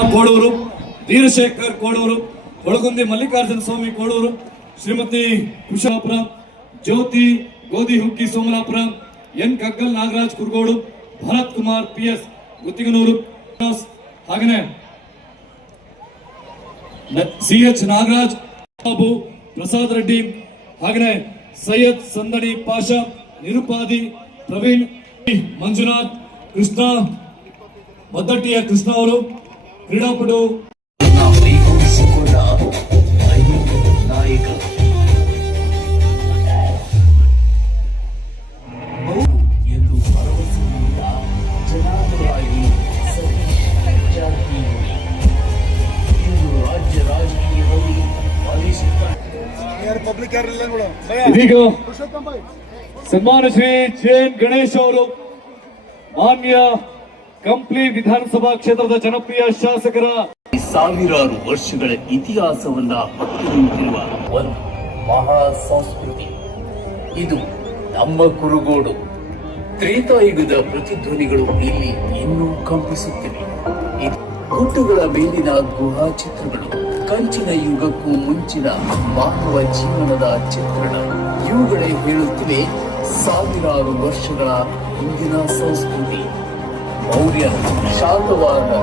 ಕೋಡೂರು, ವೀರಶೇಖರ್ ಕೋಡೂರು, ಒಳಗುಂದಿ ಮಲ್ಲಿಕಾರ್ಜುನ ಸ್ವಾಮಿ ಕೋಡೂರು, ಶ್ರೀಮತಿ ಕುಶಾಪುರ, ಜ್ಯೋತಿ ಗೋಧಿ ಹುಕ್ಕಿ Somalapura, N Kaggal Nagaraj ಕುರ್ಗೋಡು, Bharat Kumar PS ಗುತ್ತಿಗನೂರು, ಹಾಗೇನೆ CH Nagaraj Babu, Prasad Reddy, ಹಾಗೇನೆ ಸೈಯದ್ ಸಂದಡಿ ಪಾಷಾ, ನಿರುಪಾದಿ ಪ್ರವೀಣ್, ಮಂಜುನಾಥ್, ಕೃಷ್ಣ ಮದ್ದಟ್ಟಿಯ ಕೃಷ್ಣ ಅವರು, ಕ್ರೀಡಾಪಟು ನಾಯಕ ಎಂದು ಭರವಸೆಯಿಂದ ಜನಾಂಗವಾಗಿ ಇಂದು ರಾಜ್ಯ ರಾಜಕೀಯದಲ್ಲಿ ಇದೀಗ ಸನ್ಮಾನ ಶ್ರೀ ಜೆಎನ್ ಗಣೇಶ್ ಅವರು ಮಾನ್ಯ ಕಂಪ್ಲಿ ವಿಧಾನಸಭಾ ಕ್ಷೇತ್ರದ ಜನಪ್ರಿಯ ಶಾಸಕರ ಸಾವಿರಾರು ವರ್ಷಗಳ ಇತಿಹಾಸವನ್ನ ಹೊತ್ತು ನಿಂತಿರುವ ಒಂದು ಮಹಾ ಸಂಸ್ಕೃತಿ ಇದು ನಮ್ಮ ಕುರುಗೋಡು. ತ್ರೇತಾಯುಗದ ಪ್ರತಿಧ್ವನಿಗಳು ಇಲ್ಲಿ ಇನ್ನೂ ಕಂಪಿಸುತ್ತಿವೆ. ಗುಡ್ಡಗಳ ಮೇಲಿನ ಗುಹಾ ಚಿತ್ರಗಳು, ಕಂಚಿನ ಯುಗಕ್ಕೂ ಮುಂಚಿನ ಮಾನವ ಜೀವನದ ಚಿತ್ರಣ, ಇವುಗಳೇ ಹೇಳುತ್ತಿವೆ ಸಾವಿರಾರು ವರ್ಷಗಳ ಹಿಂದಿನ ಸಂಸ್ಕೃತಿ. ಮೌರ್ಯ, ಶಾತವಾಹನ,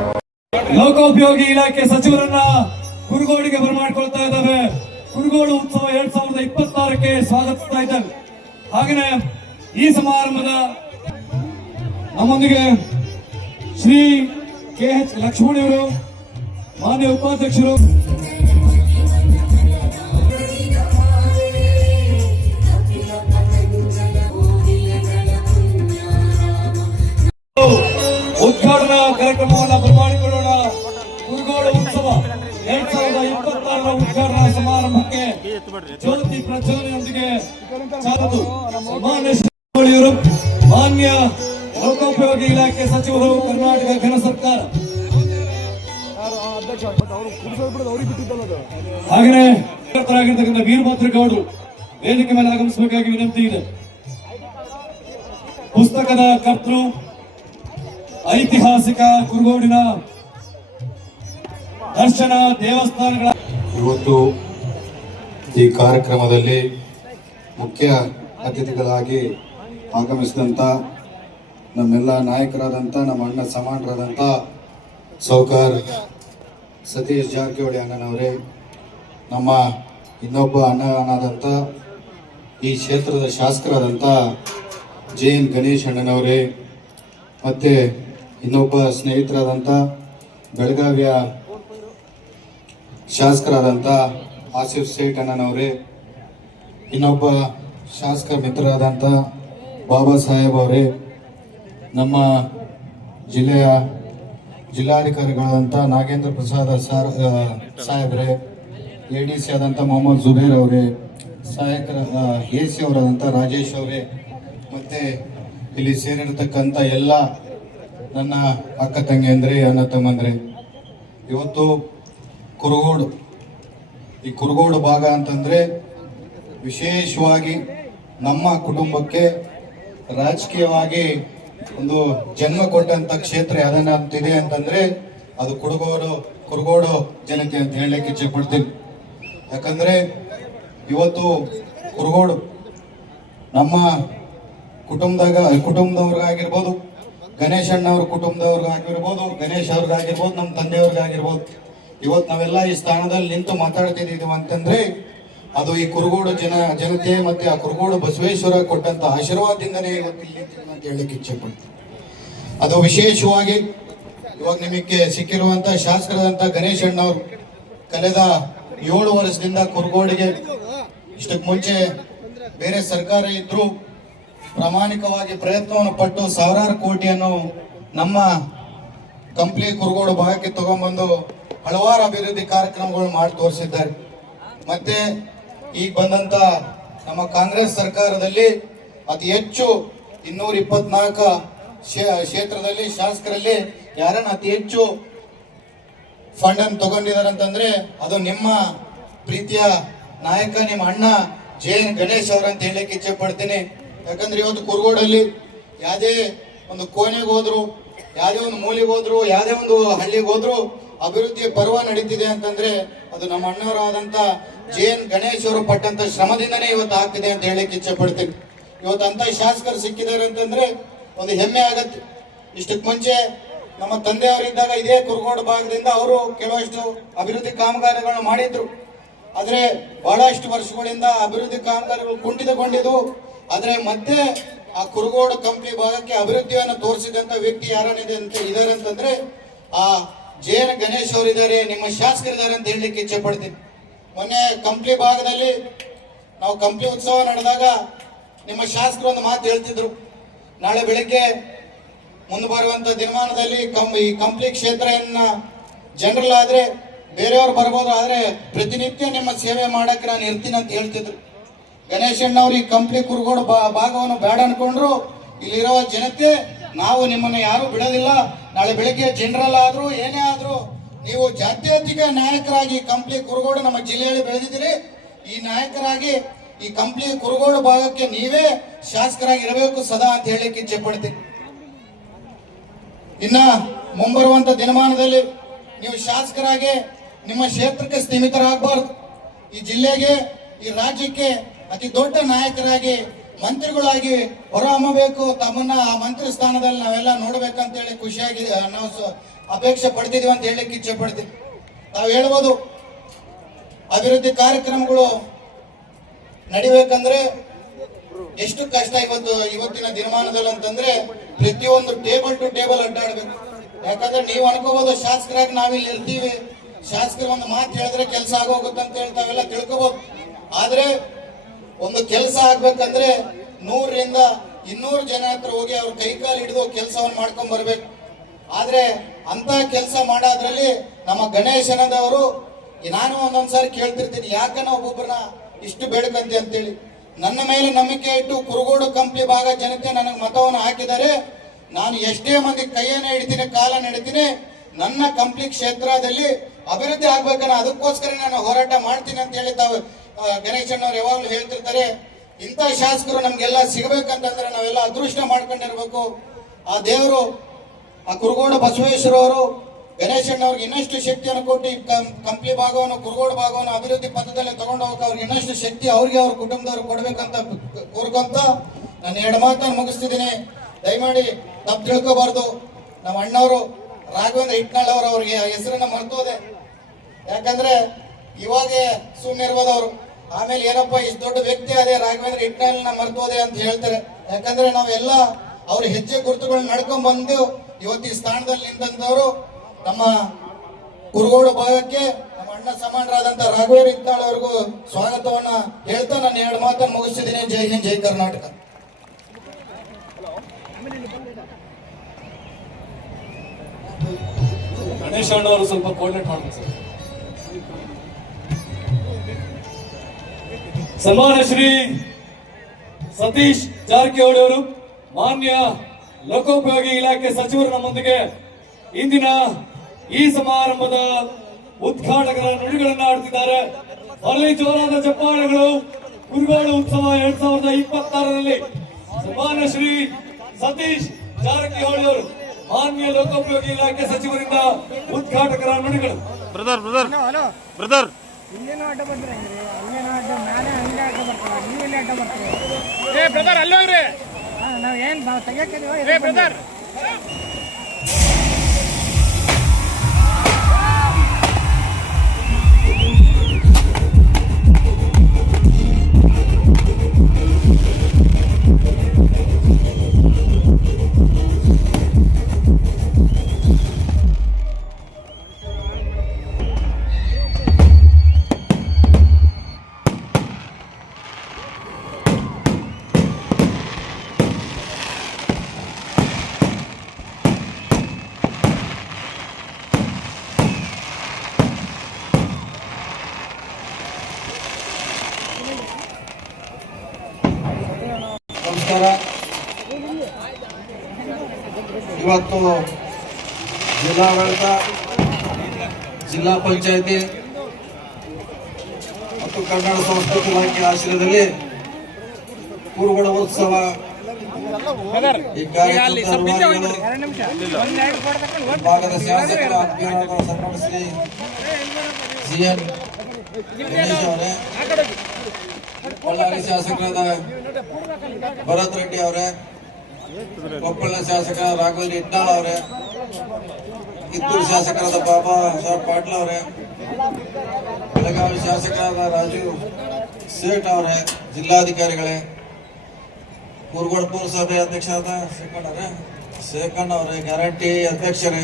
ಲೋಕೋಪಯೋಗಿ ಇಲಾಖೆ ಸಚಿವರನ್ನ ಕುರುಗೋಡಿಗೆ ಬರಮಾಡಿಕೊಳ್ತಾ ಇದ್ದಾವೆ. ಕುರುಗೋಡು ಉತ್ಸವ 2026ಕ್ಕೆ ಸ್ವಾಗತಿಸ್ತಾ ಇದ್ದಾವೆ. ಹಾಗೆಯೇ ಈ ಸಮಾರಂಭದ ನಮ್ಮೊಂದಿಗೆ ಶ್ರೀ KH ಲಕ್ಷ್ಮಣಿಯವರು, ಮಾನ್ಯ ಉಪಾಧ್ಯಕ್ಷರು, ಉದ್ಘಾಟನಾ ಕಾರ್ಯಕ್ರಮವನ್ನು ಬರಮಾಡಿಕೊಳ್ಳೋಣ. ಕುರುಗೋಡು ಉತ್ಸವ 2026ರ ಉದ್ಘಾಟನಾ ಸಮಾರಂಭಕ್ಕೆ ಜ್ಯೋತಿ ಪ್ರಜ್ವಲನೆಯೊಂದಿಗೆ ಮಾನ್ಯ ಮಾನ್ಯ ಲೋಕೋಪಯೋಗಿ ಇಲಾಖೆ ಸಚಿವರು, ಕರ್ನಾಟಕ ಘನ ಸರ್ಕಾರ, ಹಾಗೆಯೇ ಆಗಿರ್ತಕ್ಕಂಥ ವೀರಭದ್ರಗೌಡರು ವೇದಿಕೆ ಮೇಲೆ ಆಗಮಿಸಬೇಕಾಗಿ ವಿನಂತಿ ಇದೆ. ಪುಸ್ತಕದ ಕರ್ತೃ, ಐತಿಹಾಸಿಕ ಕುರುಗೋಡಿನ ದರ್ಶನ ದೇವಸ್ಥಾನಗಳ ಇವತ್ತು ಈ ಕಾರ್ಯಕ್ರಮದಲ್ಲಿ ಮುಖ್ಯ ಅತಿಥಿಗಳಾಗಿ ಆಗಮಿಸಿದಂಥ ನಮ್ಮೆಲ್ಲ ನಾಯಕರಾದಂಥ ನಮ್ಮ ಅಣ್ಣ ಸಮಾನರಾದಂಥ ಸೌಕರ್ ಸತೀಶ್ ಜಾರಕಿಹೊಳಿ ಅಣ್ಣನವರೇ, ನಮ್ಮ ಇನ್ನೊಬ್ಬ ಅಣ್ಣನಾದಂಥ ಈ ಕ್ಷೇತ್ರದ ಶಾಸಕರಾದಂಥ JN ಗಣೇಶ್ ಅಣ್ಣನವರೇ, ಮತ್ತು ಇನ್ನೊಬ್ಬ ಸ್ನೇಹಿತರಾದಂಥ ಬೆಳಗಾವಿಯ ಶಾಸಕರಾದಂಥ ಆಸಿಫ್ ಸೇಠ್ ಅಣ್ಣನವರೇ, ಇನ್ನೊಬ್ಬ ಶಾಸಕ ಮಿತ್ರರಾದಂಥ ಬಾಬಾ ಸಾಹೇಬ್ ಅವರೇ, ನಮ್ಮ ಜಿಲ್ಲೆಯ ಜಿಲ್ಲಾಧಿಕಾರಿಗಳಾದಂಥ ನಾಗೇಂದ್ರ ಪ್ರಸಾದ್ ಸಾಹೇಬ್ರೆ, ADC ಆದಂಥ ಮೊಹಮ್ಮದ್ ಜುಬೇರ್ ಅವರೇ, ಸಹಾಯಕರ AC ಅವರಾದಂಥ ರಾಜೇಶ್ ಅವರೇ, ಮತ್ತು ಇಲ್ಲಿ ಸೇರಿರ್ತಕ್ಕಂಥ ಎಲ್ಲ ನನ್ನ ಅಕ್ಕ ತಂಗಿಯಂದ್ರೆ, ಅಣ್ಣ ತಮ್ಮಂದ್ರೆ, ಇವತ್ತು ಕುರುಗೋಡು, ಈ ಕುರುಗೋಡು ಭಾಗ ಅಂತಂದ್ರೆ ವಿಶೇಷವಾಗಿ ನಮ್ಮ ಕುಟುಂಬಕ್ಕೆ ರಾಜಕೀಯವಾಗಿ ಒಂದು ಜನ್ಮ ಕೊಟ್ಟಂತ ಕ್ಷೇತ್ರ ಯಾವ್ದನ್ನಂತಿದೆ ಅಂತಂದ್ರೆ ಅದು ಕುರುಗೋಡು ಜನತೆ ಅಂತ ಹೇಳಲಿಕ್ಕೆ ಇಚ್ಛೆ ಪಡ್ತೀನಿ. ಯಾಕಂದ್ರೆ ಇವತ್ತು ಕುರುಗೋಡು ನಮ್ಮ ಕುಟುಂಬದವ್ರಿಗಾಗಿರ್ಬೋದು, ಗಣೇಶ್ ಅಣ್ಣವ್ರ ಕುಟುಂಬದವ್ರಿಗಾಗಿರ್ಬೋದು, ಗಣೇಶ್ ಅವ್ರಿಗಾಗಿರ್ಬೋದು, ನಮ್ಮ ತಂದೆಯವ್ರಿಗಾಗಿರ್ಬೋದು, ಇವತ್ತು ನಾವೆಲ್ಲ ಈ ಸ್ಥಾನದಲ್ಲಿ ನಿಂತು ಮಾತಾಡ್ತಿದ್ದೀವಿ ಅಂತಂದ್ರೆ ಅದು ಈ ಕುರುಗೋಡು ಜನತೆ ಮತ್ತೆ ಆ ಕುರುಗೋಡು ಬಸವೇಶ್ವರ ಕೊಟ್ಟಂತ ಆಶೀರ್ವಾದದಿಂದನೇ ಇವತ್ತು ಇಲ್ಲಿ ಅಂತ ಹೇಳಲಿಕ್ಕೆ ಇಚ್ಛೆ ಪಡ್ತೀನಿ. ಅದು ವಿಶೇಷವಾಗಿ ಇವಾಗ ನಿಮಗೆ ಸಿಕ್ಕಿರುವಂತ ಶಾಸಕರಾದಂತ ಗಣೇಶ್ ಅಣ್ಣವ್ರು ಕಳೆದ 7 ವರ್ಷದಿಂದ ಕುರುಗೋಡಿಗೆ, ಇಷ್ಟಕ್ಕೆ ಮುಂಚೆ ಬೇರೆ ಸರ್ಕಾರ ಇದ್ರು, ಪ್ರಾಮಾಣಿಕವಾಗಿ ಪ್ರಯತ್ನವನ್ನು ಪಟ್ಟು ಸಾವಿರಾರು ಕೋಟಿಯನ್ನು ನಮ್ಮ ಕಂಪ್ಲಿ ಕುರುಗೋಡು ಭಾಗಕ್ಕೆ ತಗೊಂಡ್ಬಂದು ಹಲವಾರು ಅಭಿವೃದ್ಧಿ ಕಾರ್ಯಕ್ರಮಗಳು ಮಾಡಿ ತೋರಿಸಿದ್ದಾರೆ. ಮತ್ತೆ ಈಗ ಬಂದಂತ ನಮ್ಮ ಕಾಂಗ್ರೆಸ್ ಸರ್ಕಾರದಲ್ಲಿ ಅತಿ ಹೆಚ್ಚು 224 ಕ್ಷೇತ್ರದಲ್ಲಿ ಶಾಸಕರಲ್ಲಿ ಯಾರನ್ನ ಅತಿ ಹೆಚ್ಚು ಫಂಡ್ ಅನ್ನು ತಗೊಂಡಿದ್ದಾರೆ ಅಂತಂದ್ರೆ ಅದು ನಿಮ್ಮ ಪ್ರೀತಿಯ ನಾಯಕ, ನಿಮ್ಮ ಅಣ್ಣ JN ಗಣೇಶ್ ಅವರಂತ ಹೇಳಲಿಕ್ಕೆ ಇಚ್ಛೆ ಪಡ್ತೀನಿ. ಯಾಕಂದ್ರೆ ಇವತ್ತು ಕುರುಗೋಡಲ್ಲಿ ಯಾವುದೇ ಒಂದು ಕೋಣೆಗೆ ಹೋದ್ರು, ಯಾವುದೇ ಒಂದು ಮೂಲೆಗೆ ಹೋದ್ರು, ಯಾವುದೇ ಒಂದು ಹಳ್ಳಿಗೆ ಹೋದ್ರು ಅಭಿವೃದ್ಧಿ ಪರ್ವ ನಡೀತಿದೆ ಅಂತಂದ್ರೆ ಅದು ನಮ್ಮ ಅಣ್ಣವರಾದಂತ JN ಗಣೇಶ್ ಅವರು ಪಟ್ಟಂತ ಶ್ರಮದಿಂದನೇ ಇವತ್ತು ಆಗ್ತಿದೆ ಅಂತ ಹೇಳಕ್ಕೆ ಇಚ್ಛೆ ಪಡ್ತೀನಿ. ಇವತ್ತು ಅಂತ ಶಾಸಕರು ಸಿಕ್ಕಿದ್ದಾರೆ ಅಂತಂದ್ರೆ ಒಂದು ಹೆಮ್ಮೆ ಆಗತ್ತೆ. ಇಷ್ಟಕ್ಕೆ ಮುಂಚೆ ನಮ್ಮ ತಂದೆಯವರಿದ್ದಾಗ ಇದೇ ಕುರುಗೋಡು ಭಾಗದಿಂದ ಅವರು ಕೆಲವಷ್ಟು ಅಭಿವೃದ್ಧಿ ಕಾಮಗಾರಿಗಳನ್ನು ಮಾಡಿದ್ರು. ಆದ್ರೆ ಬಹಳಷ್ಟು ವರ್ಷಗಳಿಂದ ಅಭಿವೃದ್ಧಿ ಕಾಮಗಾರಿಗಳು ಕುಂಠಿತಗೊಂಡಿದ್ದು. ಆದ್ರೆ ಮತ್ತೆ ಆ ಕುರುಗೋಡು ಕಂಪ್ಲಿ ಭಾಗಕ್ಕೆ ಅಭಿವೃದ್ಧಿಯನ್ನು ತೋರಿಸಿದಂತ ವ್ಯಕ್ತಿ ಯಾರನಿದೆ ಅಂತ ಇದ್ದಾರೆ ಅಂತಂದ್ರೆ ಆ JN ಗಣೇಶ್ ಅವರು ಇದ್ದಾರೆ, ನಿಮ್ಮ ಶಾಸಕರಿದ್ದಾರೆ ಅಂತ ಹೇಳಲಿಕ್ಕೆ ಇಚ್ಛೆ ಪಡ್ತೀನಿ. ಮೊನ್ನೆ ಕಂಪ್ಲಿ ಭಾಗದಲ್ಲಿ ನಾವು ಕಂಪ್ಲಿ ಉತ್ಸವ ನಡೆದಾಗ ನಿಮ್ಮ ಶಾಸಕರು ಒಂದು ಮಾತು ಹೇಳ್ತಿದ್ರು, ನಾಳೆ ಬೆಳಿಗ್ಗೆ ಮುಂದೆ ಬರುವಂತ ದಿನಮಾನದಲ್ಲಿ ಈ ಕಂಪ್ಲಿ ಕ್ಷೇತ್ರವನ್ನ ಜನರಲ್ ಆದ್ರೆ ಬೇರೆಯವ್ರು ಬರ್ಬೋದು, ಆದ್ರೆ ಪ್ರತಿನಿತ್ಯ ನಿಮ್ಮ ಸೇವೆ ಮಾಡಕ್ಕೆ ನಾನು ಇರ್ತೀನಿ ಅಂತ ಹೇಳ್ತಿದ್ರು. ಗಣೇಶಣ್ಣವ್ರು ಈ ಕಂಪ್ಲಿ ಕುರುಗೋಡು ಭಾಗವನ್ನು ಬೇಡ ಅನ್ಕೊಂಡ್ರು. ಇಲ್ಲಿರೋ ಜನತೆ ನಾವು ನಿಮ್ಮನ್ನ ಯಾರು ಬಿಡೋದಿಲ್ಲ. ನಾಳೆ ಬೆಳಿಗ್ಗೆ ಜನರಲ್ ಆದ್ರೂ ಏನೇ ಆದ್ರೂ ನೀವು ಜಾತ್ಯತೀತ ನಾಯಕರಾಗಿ ಕಂಪ್ಲಿ ಕುರುಗೋಡು ನಮ್ಮ ಜಿಲ್ಲೆಯಲ್ಲಿ ಬೆಳೆದಿದ್ದೀರಿ. ಈ ನಾಯಕರಾಗಿ ಈ ಕಂಪ್ಲಿ ಕುರುಗೋಡು ಭಾಗಕ್ಕೆ ನೀವೇ ಶಾಸಕರಾಗಿ ಇರಬೇಕು ಸದಾ ಅಂತ ಹೇಳಲಿಕ್ಕೆ ಇಚ್ಛೆ ಪಡ್ತೀನಿ. ಇನ್ನ ಮುಂಬರುವಂತ ದಿನಮಾನದಲ್ಲಿ ನೀವು ಶಾಸಕರಾಗಿ ನಿಮ್ಮ ಕ್ಷೇತ್ರಕ್ಕೆ ಸೀಮಿತರಾಗಬಾರ್ದು. ಈ ಜಿಲ್ಲೆಗೆ, ಈ ರಾಜ್ಯಕ್ಕೆ ಅತಿ ದೊಡ್ಡ ನಾಯಕರಾಗಿ ಮಂತ್ರಿಗಳಾಗಿ ಹೊರಹೊಮ್ಮಬೇಕು. ತಮ್ಮನ್ನ ಆ ಮಂತ್ರಿ ಸ್ಥಾನದಲ್ಲಿ ನಾವೆಲ್ಲ ನೋಡ್ಬೇಕಂತ ಹೇಳಿ ಖುಷಿಯಾಗಿ ನಾವು ಅಪೇಕ್ಷೆ ಪಡ್ತಿದೀವಿ ಅಂತ ಹೇಳಲಿಕ್ಕೆ ಇಚ್ಛೆ ಪಡ್ತೀವಿ. ನಾವು ಹೇಳ್ಬೋದು, ಅಭಿವೃದ್ಧಿ ಕಾರ್ಯಕ್ರಮಗಳು ನಡಿಬೇಕಂದ್ರೆ ಎಷ್ಟು ಕಷ್ಟ ಇವತ್ತಿನ ದಿನಮಾನದಲ್ಲಿ ಅಂತಂದ್ರೆ ಪ್ರತಿಯೊಂದು ಟೇಬಲ್ ಟು ಟೇಬಲ್ ಅಡ್ಡಾಡ್ಬೇಕು. ಯಾಕಂದ್ರೆ ನೀವು ಅನ್ಕೋಬಹುದು ಶಾಸಕರಾಗಿ ನಾವಿಲ್ಲಿ ಇರ್ತೀವಿ, ಶಾಸಕರು ಒಂದು ಮಾತು ಹೇಳಿದ್ರೆ ಕೆಲಸ ಆಗೋಗುತ್ತೆ ಅಂತ ಹೇಳಿ ತಾವೆಲ್ಲ ತಿಳ್ಕೋಬಹುದು. ಆದ್ರೆ ಒಂದು ಕೆಲಸ ಆಗ್ಬೇಕಂದ್ರೆ 100 ರಿಂದ 200 ಜನ ಹತ್ರ ಹೋಗಿ ಅವ್ರ ಕೈಕಾಲು ಹಿಡಿದು ಕೆಲಸವನ್ನು ಮಾಡ್ಕೊಂಡ್ ಬರ್ಬೇಕು. ಆದ್ರೆ ಅಂತ ಕೆಲಸ ಮಾಡೋದ್ರಲ್ಲಿ ನಮ್ಮ ಗಣೇಶನದವರು, ನಾನು ಒಂದೊಂದ್ಸಾರಿ ಕೇಳ್ತಿರ್ತೀನಿ, ಯಾಕನ ಒಬ್ಬೊಬ್ಬರನ್ನ ಇಷ್ಟು ಬೇಡಕಂತೆ ಅಂತೇಳಿ. ನನ್ನ ಮೇಲೆ ನಂಬಿಕೆ ಇಟ್ಟು ಕುರುಗೋಡು ಕಂಪ್ಲಿ ಭಾಗ ಜನತೆ ನನಗೆ ಮತವನ್ನು ಹಾಕಿದ್ದಾರೆ. ನಾನು ಎಷ್ಟೇ ಮಂದಿ ಕೈಯನ್ನ ಹಿಡಿತೀನಿ, ಕಾಲನ್ನ ಹಿಡಿತೀನಿ, ನನ್ನ ಕಂಪ್ಲಿ ಕ್ಷೇತ್ರದಲ್ಲಿ ಅಭಿವೃದ್ಧಿ ಆಗ್ಬೇಕನ್ನ ಅದಕ್ಕೋಸ್ಕರ ನಾನು ಹೋರಾಟ ಮಾಡ್ತೀನಿ ಅಂತ ಹೇಳಿ ತಾವು ಗಣೇಶಣ್ಣವ್ರು ಯಾವಾಗ್ಲೂ ಹೇಳ್ತಿರ್ತಾರೆ. ಇಂಥ ಶಾಸಕರು ನಮ್ಗೆಲ್ಲ ಸಿಗಬೇಕಂತಂದ್ರೆ ನಾವೆಲ್ಲ ಅದೃಷ್ಟ ಮಾಡ್ಕೊಂಡಿರ್ಬೇಕು. ಆ ದೇವರು, ಆ ಕುರುಗೋಡು ಬಸವೇಶ್ವರ ಅವರು ಗಣೇಶಣ್ಣವ್ರಿಗೆ ಇನ್ನಷ್ಟು ಶಕ್ತಿಯನ್ನು ಕೊಟ್ಟು ಕಂಪ್ಲಿ ಭಾಗವನ್ನು, ಕುರುಗೋಡು ಭಾಗವನ್ನು ಅಭಿವೃದ್ಧಿ ಪಥದಲ್ಲಿ ತಗೊಂಡು ಹೋಗಕ್ಕೆ ಅವ್ರಿಗೆ ಇನ್ನಷ್ಟು ಶಕ್ತಿ ಅವ್ರಿಗೆ ಅವ್ರ ಕುಟುಂಬದವ್ರು ಕೊಡ್ಬೇಕಂತ ಕೋರ್ಕೊಂತ ನಾನು 2 ಮಾತನ್ನು ಮುಗಿಸ್ತಿದ್ದೀನಿ. ದಯಮಾಡಿ ತಪ್ಪು ತಿಳ್ಕೋಬಾರ್ದು. ನಮ್ಮ ಅಣ್ಣವರು ರಾಘವೇಂದ್ರ ಹಿಟ್ನಾಳ್ ಅವರು, ಅವ್ರಿಗೆ ಹೆಸರನ್ನ ಮರ್ತೋದೆ. ಯಾಕಂದ್ರೆ ಇವಾಗ ಸುಮ್ಮನೆ ಇರ್ಬೋದವ್ರು, ಆಮೇಲೆ ಏನಪ್ಪ ಇಷ್ಟು ದೊಡ್ಡ ವ್ಯಕ್ತಿ ಅದೇ ರಾಘವೇಂದ್ರ ಹಿಟ್ನಾಳ್ನ ಮರ್ತೋದೆ ಅಂತ ಹೇಳ್ತಾರೆ. ಯಾಕಂದ್ರೆ ನಾವೆಲ್ಲ ಅವ್ರ ಹೆಜ್ಜೆ ಗುರುತುಗಳನ್ನ ನಡ್ಕೊಂಡ್ ಬಂದು ಇವತ್ತು ಈ ಸ್ಥಾನದಲ್ಲಿ ನಿಂತವರು. ನಮ್ಮ ಕುರುಗೋಡು ಭಾಗಕ್ಕೆ ನಮ್ಮ ಅಣ್ಣ ಸಮಾನರಾದಂತ ರಾಘವೇಂದ್ರ ಹಿಟ್ನಾಳ್ ಅವ್ರಿಗೂ ಸ್ವಾಗತವನ್ನ ಹೇಳ್ತಾ ನಾನು 2 ಮಾತನ್ನು ಮುಗಿಸ್ತಿದ್ದೀನಿ. ಜೈ ಹಿಂದ್, ಜೈ ಕರ್ನಾಟಕ. ಗಣೇಶ್ ಅಣ್ಣವರು ಸ್ವಲ್ಪ ಕೋಆರ್ಡಿನೇಟ್ ಮಾಡ್ಬೇಕು ಸರ್. ಸನ್ಮಾನ್ಯ ಶ್ರೀ ಸತೀಶ್ ಜಾರಕಿಹೊಳಿ ಅವರು, ಮಾನ್ಯ ಲೋಕೋಪಯೋಗಿ ಇಲಾಖೆ ಸಚಿವರು ನಮ್ಮೊಂದಿಗೆ ಇಂದಿನ ಈ ಸಮಾರಂಭದ ಉದ್ಘಾಟಕರ ನುಡಿಗಳನ್ನು ಆಡ್ತಿದ್ದಾರೆ. ಅಲ್ಲಿ ಜೋರಾದ ಚಪ್ಪಾಳೆಗಳು. ಕುರುಗೋಡು ಉತ್ಸವ 2026ರಲ್ಲಿ ಸನ್ಮಾನ್ಯ ಶ್ರೀ ಸತೀಶ್ ಜಾರಕಿಹೊಳಿ ಅವರು, ಮಾನ್ಯ ಲೋಕೋಪಯೋಗಿ ಇಲಾಖೆ ಸಚಿವರಿಂದ ಉದ್ಘಾಟಕರ ನುಡಿಗಳು. ಬ್ರದರ್ ಇಲ್ಲೇನೋ ಅಡ್ಡ ಬರ್ತಾರೆ, ಅಲ್ಲೇನೋ ಅಡ್ಡ, ನಾನೇ ಹಂಗೆ ಅಡ್ಡ ಬರ್ತಾರೆ, ನೀವು ಇಲ್ಲಿ ಅಡ್ಡ ಬರ್ತಾರೆ. ಬ್ರದರ್ ಅಲ್ಲೋಗ್ರಿ, ನಾವು ಏನು ತೆಗಿಯಕ್ಕೆ ಬ್ರದರ್. ನಮಸ್ಕಾರ. ಇವತ್ತು ಜಿಲ್ಲಾಡಳಿತ, ಜಿಲ್ಲಾ ಪಂಚಾಯತಿ ಮತ್ತು ಕನ್ನಡ ಸಂಸ್ಕೃತಿ ಇಲಾಖೆ ಆಶ್ರಯದಲ್ಲಿ ಕುರುಗೋಡು ಉತ್ಸವ ಈ ಕಾರ್ಯಕ್ರಮದ ರೂವಾರಿಗಳು, ಎರಡು ನಿಮಿಷ ಒಂದೆರಡು ಫೋಟೋ ತಕೊಂಡು ಭಾಗದ ಶಾಸಕರು ಆತ್ಮೀಯರಾದ ಸನ್ಮಾನ ಶ್ರೀ ಸಿಎನ್ ಗಣೇಶ್ ಅವರೇ, ಬಳ್ಳಾರಿ ಶಾಸಕರಾದ ಭರತ್ ರೆಡ್ಡಿ ಅವರೇ, ಕೊಪ್ಪಳ ಶಾಸಕರಾದ ರಾಘವೇಂದ್ರ ಇಟ್ನಾಳ್ ಅವರೇ, ಕಿತ್ತೂರು ಶಾಸಕರಾದ ಬಾಬಾ ಸಾಹೇಬ್ ಪಾಟೀಲ್ ಅವರೇ, ಬೆಳಗಾವಿ ಶಾಸಕರಾದ ರಾಜೀವ್ ಸೇಠ್ ಅವರೇ, ಜಿಲ್ಲಾಧಿಕಾರಿಗಳೇ, ಕುರುಗೋಡು ಪುರಸಭೆ ಅಧ್ಯಕ್ಷರಾದ ಶೇಖಣ್ಣ ಅವರೇ, ಗ್ಯಾರಂಟಿ ಅಧ್ಯಕ್ಷರೇ,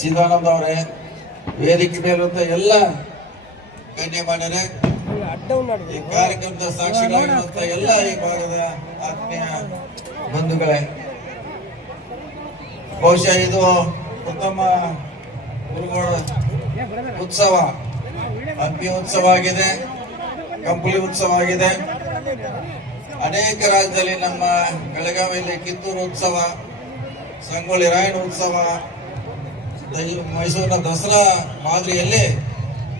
ಚಿದಾನಂದ ಅವರೇ, ವೇದಿಕೆ ಮೇಲಿರುವಂತ ಎಲ್ಲ ಗಣ್ಯಮಾನ್ಯರೇ, ಈ ಕಾರ್ಯಕ್ರಮದ ಸಾಕ್ಷಿಗಳಾಗಿರುವಂತ ಎಲ್ಲ ಈ ಭಾಗದ ಆತ್ಮೀಯ ಬಂಧುಗಳೇ, ಬಹುಶಃ ಇದು ಉತ್ತಮ ಕುರುಗೋಡು ಉತ್ಸವ, ಹಂಪಿ ಉತ್ಸವ ಆಗಿದೆ, ಕಂಪ್ಲಿ ಉತ್ಸವ ಆಗಿದೆ. ಅನೇಕ ರಾಜ್ಯದಲ್ಲಿ ನಮ್ಮ ಬೆಳಗಾವಿಯಲ್ಲಿ ಕಿತ್ತೂರು ಉತ್ಸವ, ಸಂಗೊಳ್ಳಿ ರಾಯಣ್ಣ ಉತ್ಸವ, ಮೈಸೂರಿನ ದಸರಾ ಮಾದರಿಯಲ್ಲಿ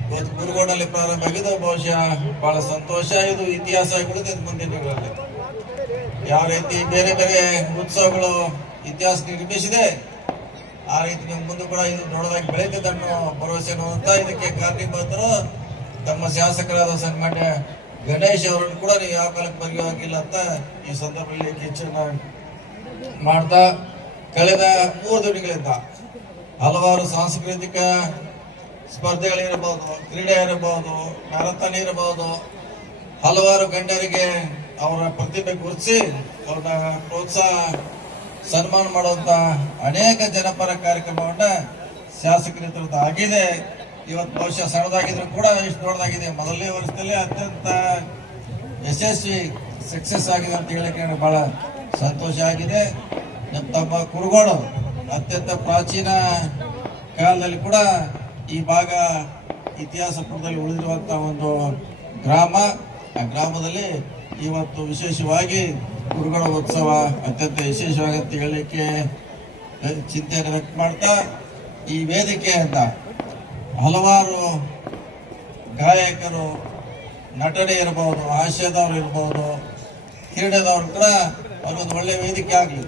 ಇವತ್ತು ಕುರುಗೋಡಲ್ಲಿ ಪ್ರಾರಂಭ ಆಗಿದೆ. ಬಹುಶಃ ಬಹಳ ಸಂತೋಷ. ಇದು ಇತಿಹಾಸ ಉಳಿದಿದೆ ಮುಂದಿನ ದಿನಗಳಲ್ಲಿ. ಯಾವ ರೀತಿ ಬೇರೆ ಬೇರೆ ಉತ್ಸವಗಳು ಇತಿಹಾಸ ನಿರ್ಮಿಸಿದೆ, ಆ ರೀತಿ ಮುಂದೆ ಕೂಡ ಇದು ದೊಡ್ಡದಾಗಿ ಬೆಳೀತದೆ ಅನ್ನೋ ಭರವಸೆ ಅನ್ನುವಂತ ಇದಕ್ಕೆ ಕಾರಣೀಭೂತರು ತಮ್ಮ ಶಾಸಕರಾದ ಸನ್ಮಾನ್ಯ ಗಣೇಶ್ ಅವರನ್ನು ಕೂಡ ನೀವು ಯಾವ ಕಾಲಕ್ಕೆ ಬರೆಯುವಾಗಿಲ್ಲ ಅಂತ ಈ ಸಂದರ್ಭದಲ್ಲಿ ಕಿಚ್ಚನ್ನ ಮಾಡ್ತಾ, ಕಳೆದ 3 ದಿನಗಳಿಂದ ಹಲವಾರು ಸಾಂಸ್ಕೃತಿಕ ಸ್ಪರ್ಧೆಗಳಿರಬಹುದು, ಕ್ರೀಡೆ ಇರಬಹುದು, ಮ್ಯಾರಥಾನ್ ಇರಬಹುದು, ಹಲವಾರು ಗಣ್ಯರಿಗೆ ಅವರ ಪ್ರತಿಭೆ ಗುರುತಿಸಿ ಅವ್ರನ್ನ ಪ್ರೋತ್ಸಾಹ ಸನ್ಮಾನ ಮಾಡುವಂತ ಅನೇಕ ಜನಪರ ಕಾರ್ಯಕ್ರಮವನ್ನ ಶಾಸಕರ ಆಗಿದೆ. ಇವತ್ತು ಬಹುಶಃ ಸಣ್ಣದಾಗಿದ್ರು ಕೂಡ ಇಷ್ಟು ದೊಡ್ಡದಾಗಿದೆ. ಮೊದಲನೇ ವರ್ಷದಲ್ಲಿ ಅತ್ಯಂತ ಯಶಸ್ವಿ ಸಕ್ಸಸ್ ಆಗಿದೆ ಅಂತ ಹೇಳಕ್ಕೆ ನನಗೆ ಬಹಳ ಸಂತೋಷ ಆಗಿದೆ. ತಮ್ಮ ಕುರುಗೋಡು ಅತ್ಯಂತ ಪ್ರಾಚೀನ ಕಾಲದಲ್ಲಿ ಕೂಡ ಈ ಭಾಗ ಇತಿಹಾಸ ಪುಟದಲ್ಲಿ ಉಳಿದಿರುವಂತಹ ಒಂದು ಗ್ರಾಮ. ಆ ಗ್ರಾಮದಲ್ಲಿ ಇವತ್ತು ವಿಶೇಷವಾಗಿ ಕುರುಗೋಡು ಉತ್ಸವ ಅತ್ಯಂತ ವಿಶೇಷವಾಗಿ ಅಂತ ಹೇಳಲಿಕ್ಕೆ ಚಿಂತೆಯನ್ನು ವ್ಯಕ್ತ ಮಾಡ್ತಾ, ಈ ವೇದಿಕೆಯಿಂದ ಹಲವಾರು ಗಾಯಕರು, ನಟನೆ ಇರಬಹುದು, ಹಾಸ್ಯದವರು ಇರಬಹುದು, ಕ್ರೀಡೆದವರು ಕೂಡ ಅವ್ರಿಗೊಂದು ಒಳ್ಳೆಯ ವೇದಿಕೆ ಆಗಲಿ.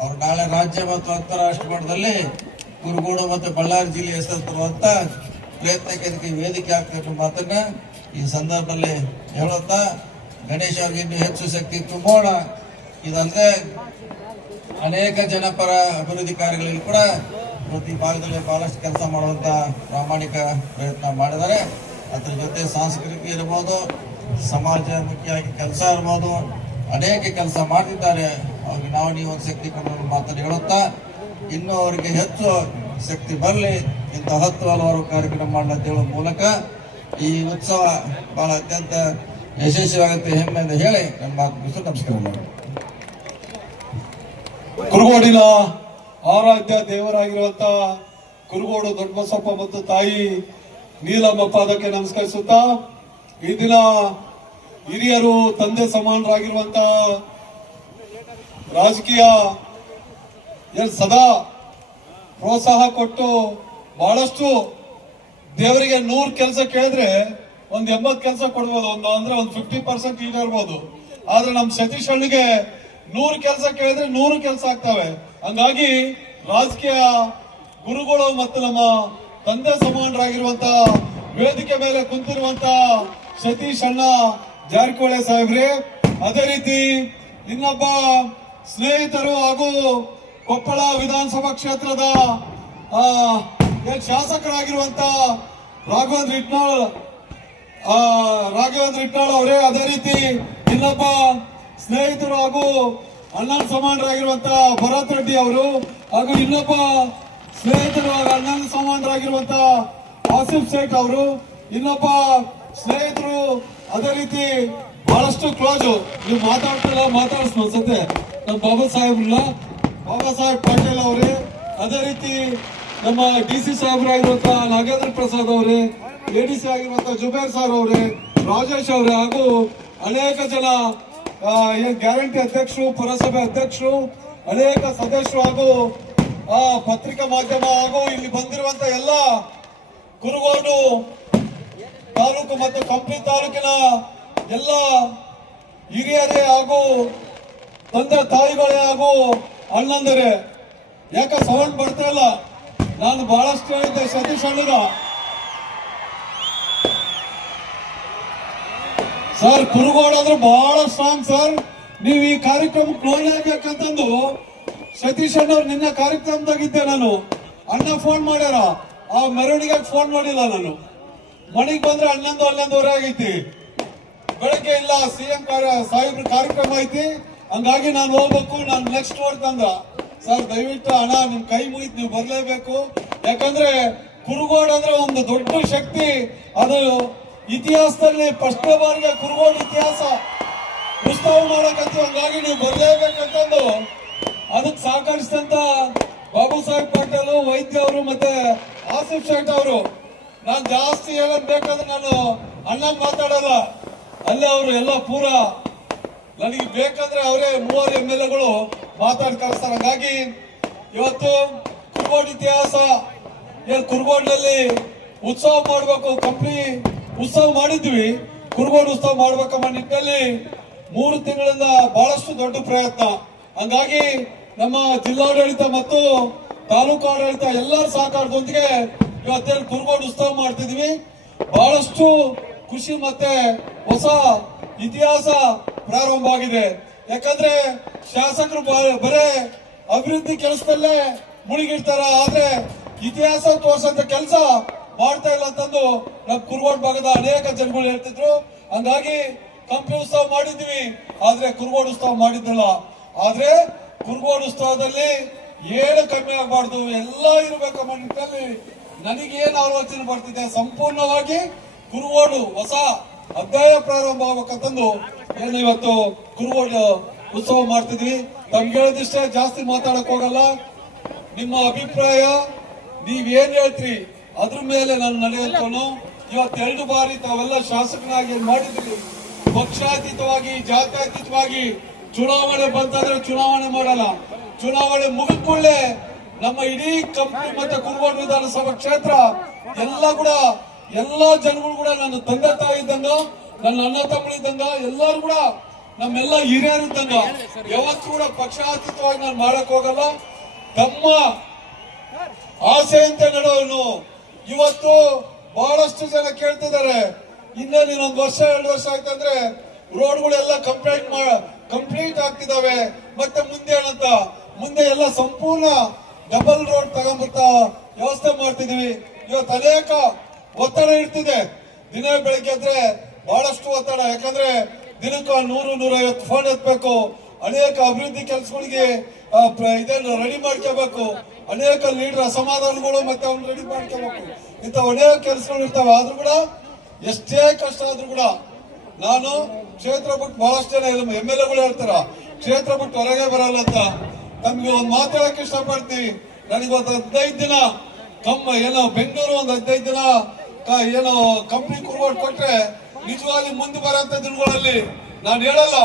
ಅವ್ರು ನಾಳೆ ರಾಜ್ಯ ಮತ್ತು ಅಂತಾರಾಷ್ಟ್ರೀಯ ಮಟ್ಟದಲ್ಲಿ ಕುರುಗೋಡು ಮತ್ತು ಬಳ್ಳಾರಿ ಜಿಲ್ಲೆ ಹೆಸರು ತರುವಂತ ಪ್ರಯತ್ನಕ್ಕೆ ಇದಕ್ಕೆ ವೇದಿಕೆ ಆಗ್ತದೆ ಅನ್ನೋ ಮಾತನ್ನ ಈ ಸಂದರ್ಭದಲ್ಲಿ ಹೇಳುತ್ತಾ, ಗಣೇಶ್ ಅವ್ರಿಗೆ ಇನ್ನೂ ಹೆಚ್ಚು ಶಕ್ತಿ ತುಂಬೋಣ. ಇದಲ್ಲದೆ ಅನೇಕ ಜನಪರ ಅಭಿವೃದ್ಧಿ ಕಾರ್ಯಗಳಲ್ಲಿ ಕೂಡ ಪ್ರತಿ ಭಾಗದಲ್ಲಿ ಬಹಳಷ್ಟು ಕೆಲಸ ಮಾಡುವಂತ ಪ್ರಾಮಾಣಿಕ ಪ್ರಯತ್ನ ಮಾಡಿದ್ದಾರೆ. ಅದ್ರ ಜೊತೆ ಸಾಂಸ್ಕೃತಿಕ ಇರಬಹುದು, ಸಮಾಜಮುಖಿಯಾಗಿ ಕೆಲಸ ಇರಬಹುದು, ಅನೇಕ ಕೆಲಸ ಮಾಡ್ತಿದ್ದಾರೆ. ಅವ್ರಿಗೆ ನೀವು ಒಂದು ಶಕ್ತಿ ಕೊಡೋದು ಮಾತನ್ನು ಹೇಳುತ್ತಾ, ಇನ್ನೂ ಅವರಿಗೆ ಹೆಚ್ಚು ಶಕ್ತಿ ಬರಲಿ, ಇಂಥ 10 ಹಲವಾರು ಕಾರ್ಯಕ್ರಮ ಮಾಡಲಿ ಅಂತ ಹೇಳೋ ಮೂಲಕ ಈ ಉತ್ಸವ ಬಹಳ ಅತ್ಯಂತ ಯಶಸ್ವಿಯಾಗುತ್ತೆ ಹೆಮ್ಮೆ ಎಂದು ಹೇಳಿ ನನ್ನ ಮಾತು ಮುಗಿಸಿ ನಮಸ್ಕಾರ. ಕುರುಗೋಡಿನ ಆರಾಧ್ಯ ದೇವರಾಗಿರುವಂತ ಕುರುಗೋಡು ದೊಡ್ಡಬಸಪ್ಪ ಮತ್ತು ತಾಯಿ ನೀಲಮ್ಮ ಪಾದಕ್ಕೆ ನಮಸ್ಕರಿಸುತ್ತಾ, ಈ ದಿನ ಹಿರಿಯರು ತಂದೆ ಸಮಾನರಾಗಿರುವಂತ ರಾಜಕೀಯ ಸದಾ ಪ್ರೋತ್ಸಾಹ ಕೊಟ್ಟು ಬಹಳಷ್ಟು ದೇವರಿಗೆ 100 ಕೆಲಸ ಕೇಳಿದ್ರೆ ಒಂದು 80 ಕೆಲಸ ಕೊಡ್ಬೋದು, ಒಂದು 50% ಈಗ ಇರ್ಬೋದು. ಆದ್ರೆ ನಮ್ ಸತೀಶ್ ಹಳ್ಳಿಗೆ 100 ಕೆಲಸ ಕೇಳಿದ್ರೆ 100 ಕೆಲಸ ಆಗ್ತವೆ. ಹಂಗಾಗಿ ರಾಜಕೀಯ ಗುರುಗಳು ಮತ್ತು ನಮ್ಮ ತಂದೆ ಸಮಾನರಾಗಿರುವಂತ ವೇದಿಕೆ ಮೇಲೆ ಕುಂತಿರುವಂತ ಸತೀಶ್ ಅಣ್ಣ ಜಾರಕಿಹೊಳಿ ಸಾಹೇಬ್ರೆ, ಅದೇ ರೀತಿ ಇನ್ನೊಬ್ಬ ಸ್ನೇಹಿತರು ಹಾಗೂ ಕೊಪ್ಪಳ ವಿಧಾನಸಭಾ ಕ್ಷೇತ್ರದ ಶಾಸಕರಾಗಿರುವಂತ ರಾಘವೇಂದ್ರ ಇಟ್ನಾಳ್ ಅವರೇ, ಅದೇ ರೀತಿ ಇನ್ನೊಬ್ಬ ಸ್ನೇಹಿತರು ಹಾಗೂ ಅಣ್ಣನ ಸಮಾನರಾಗಿರುವಂತ ಭರತ್ ರೆಡ್ಡಿ ಅವರು, ಹಾಗೂ ಇನ್ನೊಬ್ಬ ಸ್ನೇಹಿತರು ಹಾಗೂ ಅಣ್ಣನ ಸಮಾನರಾಗಿರುವಂತ ಆಸಿಫ್ ಸೇಠ್ ಅವರು, ಇನ್ನೊಬ್ಬ ಸ್ನೇಹಿತರು ಅದೇ ರೀತಿ ಬಹಳಷ್ಟು ಕ್ಲೋಸ್. ನೀವು ಮಾತಾಡಿಸ್ ಅನ್ಸುತ್ತೆ ನಮ್ಮ ಬಾಬಾ ಸಾಹೇಬ್ ಪಾಟೀಲ್ ಅವರೇ, ಅದೇ ರೀತಿ ನಮ್ಮ DC ಸಾಹೇಬರಾಗಿರುವಂತ ನಾಗೇಂದ್ರ ಪ್ರಸಾದ್ ಅವರೇ, ADC ಆಗಿರುವಂತ ಜುಬೇರ್ ಸರ್ ಅವರೇ, ರಾಜೇಶ್ ಅವರೇ, ಹಾಗೂ ಅನೇಕ ಜನ ಗ್ಯಾರಂಟಿ ಅಧ್ಯಕ್ಷರು, ಪುರಸಭೆ ಅಧ್ಯಕ್ಷರು, ಅನೇಕ ಸದಸ್ಯರು ಹಾಗೂ ಪತ್ರಿಕಾ ಮಾಧ್ಯಮ ಹಾಗೂ ಇಲ್ಲಿ ಬಂದಿರುವಂತ ಎಲ್ಲ ಕುರುಗೋಡು ತಾಲೂಕು ಮತ್ತು ಕಂಪ್ಲಿ ತಾಲೂಕಿನ ಎಲ್ಲ ಹಿರಿಯರೇ ಹಾಗೂ ತಂದೆ ತಾಯಿಗಳೇ ಹಾಗೂ ಅಣ್ಣಂದರೆ ಯಾಕೆ ಸೌಂಡ್ ಬರ್ತಾ ಇಲ್ಲ? ನಾನು ಬಹಳಷ್ಟು ಹೇಳಿದ್ದೆ ಸತೀಶ್ ಅಣ್ಣಗ. ಸರ್ ಕುರುಗೋಡು ಅಂದ್ರೆ ಬಹಳ ಸ್ಟ್ರಾಂಗ್ ಸರ್. ನೀವು ಈ ಕಾರ್ಯಕ್ರಮಕ್ಕೆ ನೋಡ್ಲೇಬೇಕಂತಂದು ಸತೀಶ್ ಅಣ್ಣವ್ರು ನಿನ್ನ ಕಾರ್ಯಕ್ರಮದಾಗಿದ್ದೆ ನಾನು. ಅಣ್ಣ ಫೋನ್ ಮಾಡ್ಯಾರ, ಆ ಮೆರವಣಿಗೆ ಫೋನ್ ಮಾಡಿಲ್ಲ ನಾನು. ಮನೆಗೆ ಬಂದ್ರೆ 11:11 ಆಗೈತಿ. ಬೆಳಗ್ಗೆ ಇಲ್ಲ ಸಿಎಂ ಸಾಹೇಬ್ರ ಕಾರ್ಯಕ್ರಮ ಐತಿ, ಹಂಗಾಗಿ ನಾನು ಹೋಗ್ಬೇಕು, ನಾನು ನೆಕ್ಸ್ಟ್ ಅಂದ್ರ. ಸರ್ ದಯವಿಟ್ಟು ಅಣ್ಣ ನಿಮ್ ಕೈ ಮುಗಿತು, ನೀವು ಬರ್ಲೇಬೇಕು. ಯಾಕಂದ್ರೆ ಕುರುಗೋಡು ಅಂದ್ರೆ ಒಂದು ದೊಡ್ಡ ಶಕ್ತಿ. ಅದು ಇತಿಹಾಸದಲ್ಲಿ ಫಸ್ಟ್ ಬಾರಿಗೆ ಕುರುಗೋಡು ಇತಿಹಾಸ ಉತ್ಸವ ಮಾಡಕತ್ತೀವಿ, ಹಂಗಾಗಿ ನೀವು ಬರ್ಲೇಬೇಕಂತಂದು ಅದಕ್ಕೆ ಸಹಕರಿಸಿದಂತ ಬಾಬು ಸಾಹೇಬ್ ಪಾಟೀಲ್ ವೈದ್ಯ ಅವರು ಮತ್ತೆ ಆಸಿಫ್ ಶೇಟ್ ಅವರು. ನಾನು ಜಾಸ್ತಿ ಹೇಳೋದ್ ಬೇಕಾದ್ರೆ ನಾನು ಅಣ್ಣ ಮಾತಾಡಲ್ಲ, ಅಲ್ಲೇ ಅವರು ಎಲ್ಲ ಪೂರ ನನಗೆ ಬೇಕಂದ್ರೆ ಅವರೇ 3 MLAಗಳು ಮಾತಾಡಿ ಕಳಿಸ್ತಾರೆ. ಹಾಗಾಗಿ ಇವತ್ತು ಕುರುಗೋಡು ಇತಿಹಾಸ ಏನ್ ಕುರುಗೋಡಿನಲ್ಲಿ ಉತ್ಸವ ಮಾಡಬೇಕು, ಕಂಪ್ನಿ ಉತ್ಸವ ಮಾಡಿದ್ವಿ, ಕುರುಗೋಡು ಉತ್ಸವ ಮಾಡ್ಬೇಕಮ್ಮ ನಿಟ್ಟಿನಲ್ಲಿ 3 ತಿಂಗಳಿಂದ ಬಹಳಷ್ಟು ದೊಡ್ಡ ಪ್ರಯತ್ನ. ಹಂಗಾಗಿ ನಮ್ಮ ಜಿಲ್ಲಾಡಳಿತ ಮತ್ತು ತಾಲೂಕು ಆಡಳಿತ ಎಲ್ಲರ ಸಹಕಾರದೊಂದಿಗೆ ಇವತ್ತೇನು ಕುರುಗೋಡು ಉತ್ಸವ ಮಾಡ್ತಿದ್ವಿ. ಬಹಳಷ್ಟು ಖುಷಿ ಮತ್ತೆ ಹೊಸ ಇತಿಹಾಸ ಪ್ರಾರಂಭ ಆಗಿದೆ. ಯಾಕಂದ್ರೆ ಶಾಸಕರು ಬರೇ ಅಭಿವೃದ್ಧಿ ಕೆಲಸದಲ್ಲೇ ಮುಳುಗಿರ್ತಾರ, ಆದ್ರೆ ಇತಿಹಾಸ ತೋರ್ಸಂತ ಕೆಲಸ ಮಾಡ್ತಾ ಇಲ್ಲ ಅಂತಂದು ನಮ್ಮ ಕುರುಗೋಡು ಭಾಗದ ಅನೇಕ ಜನಗಳು ಹೇಳ್ತಿದ್ರು. ಹಂಗಾಗಿ ಕಂಪ್ನಿ ಉತ್ಸವ ಮಾಡಿದ್ವಿ, ಆದ್ರೆ ಕುರುಗೋಡು ಉತ್ಸವ ಮಾಡಿದ್ದಿಲ್ಲ. ಆದ್ರೆ ಕುರುಗೋಡು ಉತ್ಸವದಲ್ಲಿ ಏನು ಕಮ್ಮಿ ಆಗಬಾರ್ದು, ಎಲ್ಲ ಇರಬೇಕಮ್ಮ ನಿಟ್ಟಿನಲ್ಲಿ ನನಗೇನು ಆಲೋಚನೆ ಬರ್ತಿದೆ, ಸಂಪೂರ್ಣವಾಗಿ ಕುರುಗೋಡು ಹೊಸ ಅಧ್ಯಾಯ ಪ್ರಾರಂಭ ಆಗ್ಬೇಕಂತಂದು ಏನು ಇವತ್ತು ಕುರುಗೋಡು ಉತ್ಸವ ಮಾಡ್ತಿದ್ವಿ. ತಮ್ಗೆ ಹೇಳದಿಷ್ಟೇ, ಜಾಸ್ತಿ ಮಾತಾಡಕ್ ಹೋಗಲ್ಲ. ನಿಮ್ಮ ಅಭಿಪ್ರಾಯ ನೀವೇನ್ ಹೇಳ್ತೀರಿ ಅದ್ರ ಮೇಲೆ ನಾನು ನಡೆಯುತ್ತೇನು. ಇವತ್ತು 2 ಬಾರಿ ತಾವೆಲ್ಲ ಶಾಸಕನಾಗಿ ಮಾಡಿದ್ರಿ. ಪಕ್ಷಾತೀತವಾಗಿ ಜಾತ್ಯತೀತವಾಗಿ ಚುನಾವಣೆ ಬಂತಂದ್ರೆ ಚುನಾವಣೆ ಮಾಡಲ್ಲ. ಚುನಾವಣೆ ಮುಗಿದ್ಕೊಳ್ಳೆ ನಮ್ಮ ಇಡೀ ಕಂಪ್ನಿ ಮತ್ತೆ ಕುರುಗೋಡು ವಿಧಾನಸಭಾ ಕ್ಷೇತ್ರ ಎಲ್ಲಾ ಜನಗಳು ಕೂಡ ನನ್ನ ತಂದೆ ತಾಯಿ ಇದ್ದಂಗ, ನನ್ನ ಅಣ್ಣ ತಮ್ಮಳಿದ್ದಂಗ, ಎಲ್ಲರೂ ಕೂಡ ನಮ್ಮೆಲ್ಲ ಹಿರಿಯರು ಇದ್ದಂಗ. ಯಾವತ್ತೂ ಕೂಡ ಪಕ್ಷಾತೀತವಾಗಿ ನಾನು ಮಾಡಕ್ ಹೋಗಲ್ಲ. ತಮ್ಮ ಆಸೆಯಂತೆ ನಡೆಯೋನು. ಇವತ್ತು ಬಹಳಷ್ಟು ಜನ ಕೇಳ್ತಿದ್ದಾರೆ, ಇನ್ನೇನು 1 ವರ್ಷ 2 ವರ್ಷ ಆಯ್ತಂದ್ರೆ ರೋಡ್ಗಳೆಲ್ಲ ಕಂಪ್ಲೀಟ್ ಆಗ್ತಿದಾವೆ, ಮತ್ತೆ ಮುಂದೆ ಏನಂತ ಮುಂದೆ ಎಲ್ಲ ಸಂಪೂರ್ಣ ಡಬಲ್ ರೋಡ್ ತಗೊಂಬರ್ತಾ ವ್ಯವಸ್ಥೆ ಮಾಡ್ತಿದೀವಿ. ಇವತ್ತು ಅನೇಕ ಒತ್ತಡ ಇರ್ತಿದೆ. ದಿನ ಬೆಳಗ್ಗೆ ಎದ್ರೆ ಬಹಳಷ್ಟು ಒತ್ತಡ. ಯಾಕಂದ್ರೆ ದಿನಕ್ಕೆ 100-150 ಫೋನ್ ಎತ್ತಬೇಕು. ಅನೇಕ ಅಭಿವೃದ್ಧಿ ಕೆಲಸಗಳಿಗೆ ಇದನ್ನು ರೆಡಿ ಮಾಡ್ಕೋಬೇಕು. ಅನೇಕ ಲೀಡರ್ ಅಸಮಾಧಾನಗಳು ಮತ್ತೆ ಅವ್ನು ರೆಡಿ ಮಾಡ್ಕೋಬೇಕು. ಇಂಥ ಅನೇಕ ಕೆಲಸಗಳು ಇರ್ತಾವೆ. ಆದ್ರೂ ಕೂಡ ಎಷ್ಟೇ ಕಷ್ಟ ಆದ್ರೂ ಕೂಡ ನಾನು ಕ್ಷೇತ್ರ ಬಿಟ್ಟು ಬಹಳಷ್ಟು ಜನ MLAಗಳು ಹೇಳ್ತಾರ ಕ್ಷೇತ್ರ ಬಿಟ್ಟು ಹೊರಗೆ ಬರಲ್ಲ ಅಂತ. ನಮ್ಗೆ ಒಂದು ಮಾತು ಹೇಳಕ್ ಇಷ್ಟಪಡ್ತೀವಿ. ನನಗೊಂದು 15 ದಿನ ಏನೋ ಬೆಂಗಳೂರು ಒಂದು 15 ದಿನ ಏನೋ ಕಂಪ್ನಿ ಕುರುಗೋಡು ಕೊಟ್ರೆ ನಿಜವಾಗಿ ಮುಂದೆ ಬರೋಂತ ದಿನಗಳಲ್ಲಿ ನಾನು ಹೇಳಲ್ಲ,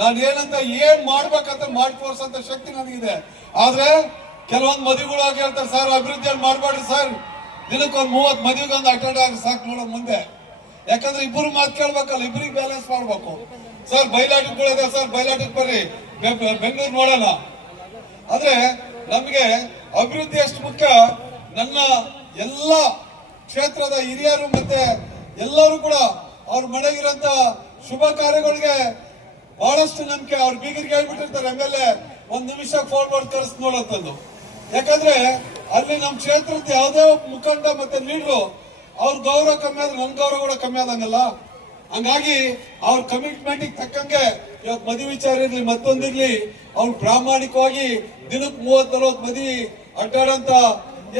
ನಾನು ಏನಂತ ಏನ್ ಮಾಡ್ಬೇಕಂತ ಮಾಡಿ ತೋರ್ಸಂತ ಶಕ್ತಿ ನನಗಿದೆ. ಆದ್ರೆ ಕೆಲವೊಂದು ಮದುವೆಗಳಾಗಿ ಹೇಳ್ತಾರೆ, ಸರ್ ಅಭಿವೃದ್ಧಿಯಲ್ಲಿ ಮಾಡ್ಬೇಡ್ರಿ ಸರ್, ದಿನಕ್ಕೊಂದು 30 ಮದುವೆಗೆ ಒಂದು ಅಟೆಂಡ್ ಆಗಿ ಸಾಕು ನೋಡೋ ಮುಂದೆ. ಯಾಕಂದ್ರೆ ಇಬ್ಬರು ಮಾತು ಕೇಳ್ಬೇಕಲ್ಲ, ಇಬ್ಬರಿಗೆ ಬ್ಯಾಲೆನ್ಸ್ ಮಾಡ್ಬೇಕು. ಸರ್ ಬಯಲಾಟಕ್ಕೆ ಸರ್ ಬಯಲಾಟಕ್ಕೆ ಬರ್ರಿ, ಬೆಂಗಳೂರು ನೋಡೋಣ. ಆದ್ರೆ ನಮ್ಗೆ ಅಭಿವೃದ್ಧಿ ಎಷ್ಟು ಮುಖ್ಯ. ನನ್ನ ಎಲ್ಲ ಕ್ಷೇತ್ರದ ಹಿರಿಯರು ಮತ್ತೆ ಎಲ್ಲರೂ ಕೂಡ ಅವ್ರ ಮನೆಗಿರಂತ ಶುಭ ಕಾರ್ಯಗಳಿಗೆ ಬಹಳಷ್ಟು ನಂಬಿಕೆ. ಅವ್ರ ಬೀಗರಿಗೆ ಹೇಳ್ಬಿಟ್ಟಿರ್ತಾರೆ MLA 1 ನಿಮಿಷ ಫೋನ್ ಮಾಡಿ ಕಳಿಸ್ ನೋಡಂತಂದು. ಯಾಕಂದ್ರೆ ಅಲ್ಲಿ ನಮ್ಮ ಕ್ಷೇತ್ರದ ಯಾವುದೇ ಮುಖಂಡ ಮತ್ತೆ ಲೀಡ್ರು ಅವ್ರ ಗೌರವ ಕಮ್ಮಿ ಆದ್ರೆ ನನ್ ಗೌರವ ಕೂಡ ಕಮ್ಮಿ ಆದಂಗಲ್ಲ. ಹಂಗಾಗಿ ಅವ್ರ ಕಮಿಟ್ಮೆಂಟ್ ತಕ್ಕಂಗೆ ಇವತ್ತು ಮದುವೆ ವಿಚಾರ ಇರ್ಲಿ ಮತ್ತೊಂದಿರ್ಲಿ ಅವ್ರು ಪ್ರಾಮಾಣಿಕವಾಗಿ ದಿನಕ್ಕೆ 30-40 ಮದುವೆ ಅಡ್ಡಾಡಂತ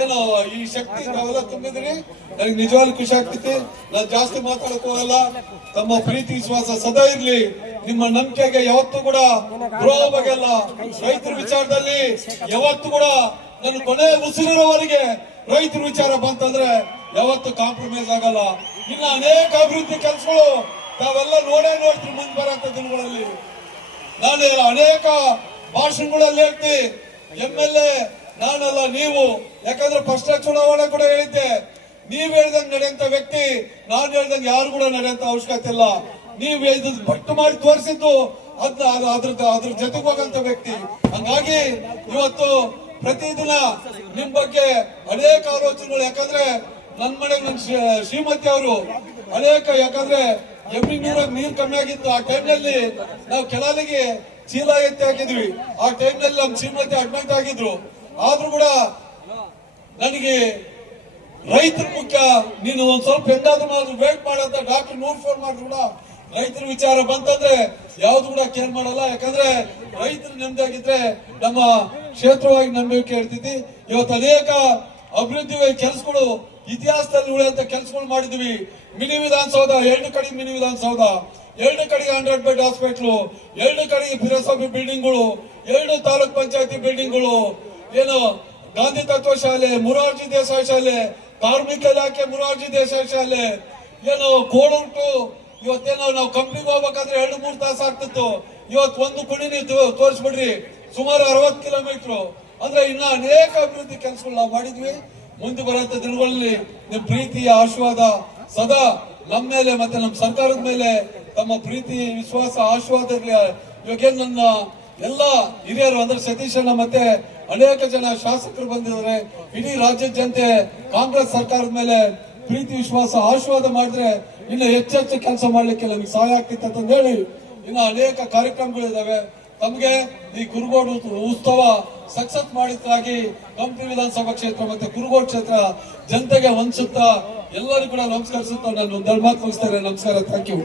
ಏನು ಈ ಶಕ್ತಿ ತಾವೆಲ್ಲ ತುಂಬಿದ್ರಿ. ನನಗೆ ನಿಜವಾಗ್ಲೂ ಖುಷಿ ಆಗ್ತೈತಿ. ನಾನು ಜಾಸ್ತಿ ಮಾತಾಡಕ್ ಹೋಗಲ್ಲ. ತಮ್ಮ ಪ್ರೀತಿ ವಿಶ್ವಾಸ ಸದಾ ಇರ್ಲಿ. ನಿಮ್ಮ ನಂಬಿಕೆಗೆ ಯಾವತ್ತೂ ಕೂಡ ದ್ರೋಹ ಬಗೆಲ್ಲ. ರೈತರ ವಿಚಾರದಲ್ಲಿ ಯಾವತ್ತೂ ಕೂಡ ನನ್ನ ಕೊನೆ ಉಸಿರಿರೋವರೆಗೆ ರೈತರ ವಿಚಾರ ಬಂತಂದ್ರೆ ಯಾವತ್ತು ಕಾಂಪ್ರಮೈಸ್ ಆಗಲ್ಲ. ಇನ್ನು ಅನೇಕ ಅಭಿವೃದ್ಧಿ ಕೆಲಸಗಳು ತಾವೆಲ್ಲ ನೋಡ್ತೀವಿ ಮುಂದೆ ಬರೋಂಥ ದಿನಗಳಲ್ಲಿ. ನಾನು ಅನೇಕ ಭಾಷಣಗಳಲ್ಲಿ ಹೇಳ್ತಿ MLA ನಾನಲ್ಲ ನೀವು. ಯಾಕಂದ್ರೆ ಫಸ್ಟ್ ಚುನಾವಣೆ ಕೂಡ ಹೇಳಿದ್ದೆ, ನೀವ್ ಹೇಳ್ದಂಗೆ ನಡೆಯಂತ ವ್ಯಕ್ತಿ ನಾನು ಹೇಳ್ದಂಗೆ ಯಾರು ಕೂಡ ನಡೆಯಂತ ಅವಶ್ಯಕತೆ ಇಲ್ಲ. ನೀವು ಪಟ್ಟು ಮಾಡಿ ತೋರಿಸಿದ್ದು ಅದ್ರ ಜೊತೆಗೆ ಹೋಗಂತ ವ್ಯಕ್ತಿ. ಹಂಗಾಗಿ ಇವತ್ತು ಪ್ರತಿದಿನ ನಿಮ್ ಬಗ್ಗೆ ಅನೇಕ ಆಲೋಚನೆಗಳು, ಯಾಕಂದ್ರೆ ನನ್ ಮನೆಗೆ ನನ್ ಶ್ರೀಮತಿ ಅವರು ಅನೇಕ, ಯಾಕಂದ್ರೆ ಎಮ್ಮಿ ನೀರ್ ಕಮ್ಮಿ ಆಗಿತ್ತು. ಆ ಟೈಮ್ನಲ್ಲಿ ನಾವು ಕೆಳಲಿಗೆ ಚೀಲ ಎತ್ತಿ ಹಾಕಿದ್ವಿ. ಆ ಟೈಮ್ನಲ್ಲಿ ನಮ್ ಶ್ರೀಮತಿ ಅಡ್ಮಿಟ್ ಆಗಿದ್ರು. ಆದ್ರೂ ಕೂಡ ನನಗೆ ರೈತರ ಮುಖ್ಯ, ನೀನು ಒಂದ್ ಸ್ವಲ್ಪ ಹೆಂಗಾದ್ರೂ ಮಾಡಿದ್ರು ವೇಟ್ ಮಾಡಂತ ಡಾಕ್ಟರ್ 100 ಫೋನ್ ಮಾಡಿದ್ರು ಕೂಡ ರೈತರ ವಿಚಾರ ಬಂತಂದ್ರೆ ಯಾವ್ದು ಕೂಡ ಕೇರ್ ಮಾಡಲ್ಲ. ಯಾಕಂದ್ರೆ ರೈತರು ನೆಮ್ಮದಿಯಾಗಿದ್ರೆ ನಮ್ಮ ಕ್ಷೇತ್ರವಾಗಿ ನಂಬಿಕೆ ಇರ್ತಿದ್ವಿ. ಇವತ್ತು ಅನೇಕ ಅಭಿವೃದ್ಧಿ ಕೆಲಸಗಳು, ಇತಿಹಾಸದಲ್ಲಿ ಉಳಿಯುವಂತ ಕೆಲಸಗಳು ಮಾಡಿದ್ವಿ. ಮಿನಿ ವಿಧಾನಸೌಧ, 2 ಕಡೆ ಮಿನಿ ವಿಧಾನಸೌಧ, 2 ಕಡೆಗೆ 100 ಬೆಡ್ ಹಾಸ್ಪಿಟ್ಲು, 2 ಕಡೆಗೆ ಪುರಸಭೆ ಬಿಲ್ಡಿಂಗ್ಗಳು, 2 ತಾಲೂಕ್ ಪಂಚಾಯತಿ ಬಿಲ್ಡಿಂಗ್ಗಳು, ಏನು ಗಾಂಧಿ ತತ್ವ ಶಾಲೆ, ಮುರಾರ್ಜಿ ದೇಸಾಯಿ ಶಾಲೆ, ಕಾರ್ಮಿಕ ಇಲಾಖೆ ಮುರಾರ್ಜಿ ದೇಸಾಯಿ ಶಾಲೆ, ಏನು ಕೋಡುಂಟು. ಇವತ್ತೇನೋ ನಾವು ಕಂಪ್ನಿಗೆ ಹೋಗ್ಬೇಕಾದ್ರೆ 2-3 ತಾಸು ಆಗ್ತಿತ್ತು. ಇವತ್ತು ಒಂದು ಕುಣಿ ನೀವು ತೋರಿಸ್ಬಿಡ್ರಿ, ಸುಮಾರು 60 ಕಿಲೋಮೀಟರ್. ಅಂದ್ರೆ ಇನ್ನ ಅನೇಕ ಅಭಿವೃದ್ಧಿ ಕೆಲಸಗಳು ನಾವು ಮಾಡಿದ್ವಿ. ಮುಂದೆ ಬರುವಂತ ದಿನಗಳಲ್ಲಿ ನಿಮ್ ಪ್ರೀತಿ ಆಶೀರ್ವಾದ ಸದಾ ನಮ್ಮ ಮೇಲೆ ಮತ್ತೆ ನಮ್ಮ ಸರ್ಕಾರದ ಮೇಲೆ ತಮ್ಮ ಪ್ರೀತಿ ವಿಶ್ವಾಸ ಆಶೀರ್ವಾದ ಇರಲಿ. ಇವಾಗೇನ್ ನನ್ನ ಎಲ್ಲ ಹಿರಿಯರು ಅಂದ್ರೆ ಸತೀಶ್ ಅಣ್ಣ ಮತ್ತೆ ಅನೇಕ ಜನ ಶಾಸಕರು ಬಂದಿದ್ದಾರೆ. ಇಡೀ ರಾಜ್ಯದ ಜನತೆ ಕಾಂಗ್ರೆಸ್ ಸರ್ಕಾರದ ಮೇಲೆ ಪ್ರೀತಿ ವಿಶ್ವಾಸ ಆಶೀರ್ವಾದ ಮಾಡಿದ್ರೆ ಇನ್ನು ಹೆಚ್ಚೆಚ್ಚು ಕೆಲಸ ಮಾಡ್ಲಿಕ್ಕೆ ನಮಗೆ ಸಹಾಯ ಆಗ್ತಿತ್ತು ಅಂತ ಹೇಳಿ ಇನ್ನು ಅನೇಕ ಕಾರ್ಯಕ್ರಮಗಳಿದಾವೆ. ತಮಗೆ ಈ ಕುರುಗೋಡು ಉತ್ಸವ ಸಕ್ಸಸ್ ಮಾಡಿದ್ದಾಗಿ ಕಂಪ್ಲಿ ವಿಧಾನಸಭಾ ಕ್ಷೇತ್ರ ಮತ್ತೆ ಕುರುಗೋಡು ಕ್ಷೇತ್ರ ಜನತೆಗೆ ಹೊಂದಿಸುತ್ತಾ ಎಲ್ಲರಿಗೂ ಕೂಡ ನಮಸ್ಕರಿಸುತ್ತಾ ನಾನು ಒಂದು ಮಾತು ಮುಗಿಸ್ತೇನೆ. ನಮಸ್ಕಾರ, ಥ್ಯಾಂಕ್ ಯು,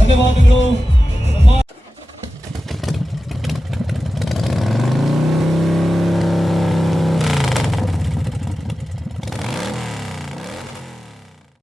ಧನ್ಯವಾದಗಳು.